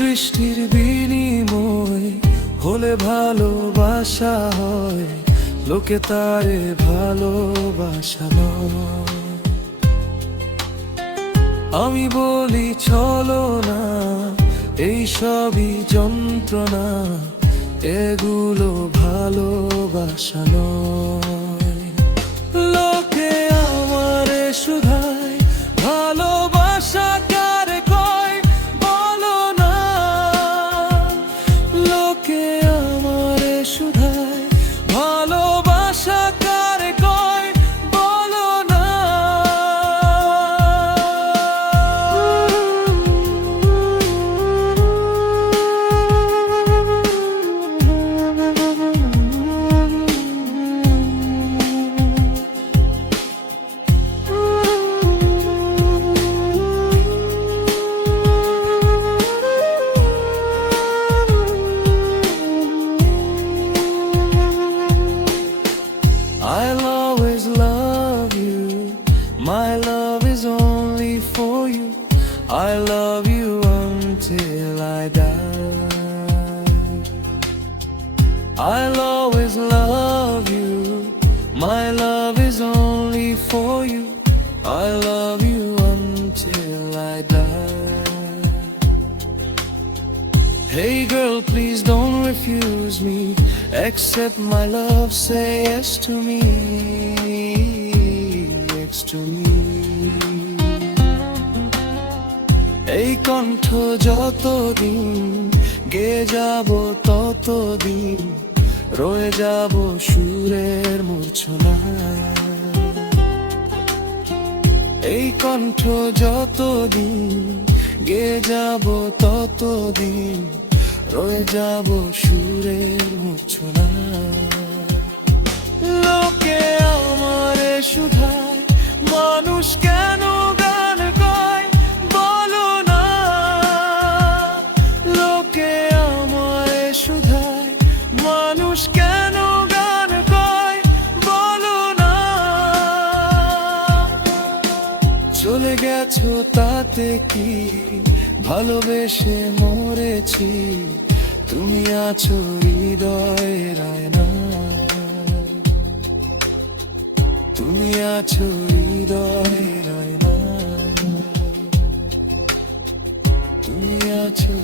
দৃষ্টির বিনিময় হলে ভালোবাসা হয়, লোকে তারে ভালোবাসা নয়। আমি বলি চলো না, এই সবই যন্ত্রণা, এগুলো ভালোবাসা নয়। লোকে আমারে শুধায় ভালোবাসা কারে কয় বলো না, লোকে আমারে শুধায় ভালোবাসা কারে কয় বলো না। I'll always love you, my love is only for you. I love you until I die. I'll always love you, my love is only for you. I love you until I die. Hey girl, please don't refuse me. Accept my love, say yes to me, yes to me. এই কণ্ঠ যতদিন গেয়ে যাব ততদিন রয়ে যাব সুরের মূর্ছনায়। এই কণ্ঠ যতদিন গেয়ে যাব ততদিন রয়ে যাব সুরের মূর্ছনায়। লোকে আমারে শুধায় মানুষ কেন গান গায় বলো না, লোকে আমারে শুধায় মানুষ কেন গান গায় বলো না। চলে গেছো তাতে কি, ভালোবেসে মরেছি, তুমি আছো হৃদয়ের আয়নায়, তুমি আছো হৃদয়ের আয়নায়, তুমি আছো।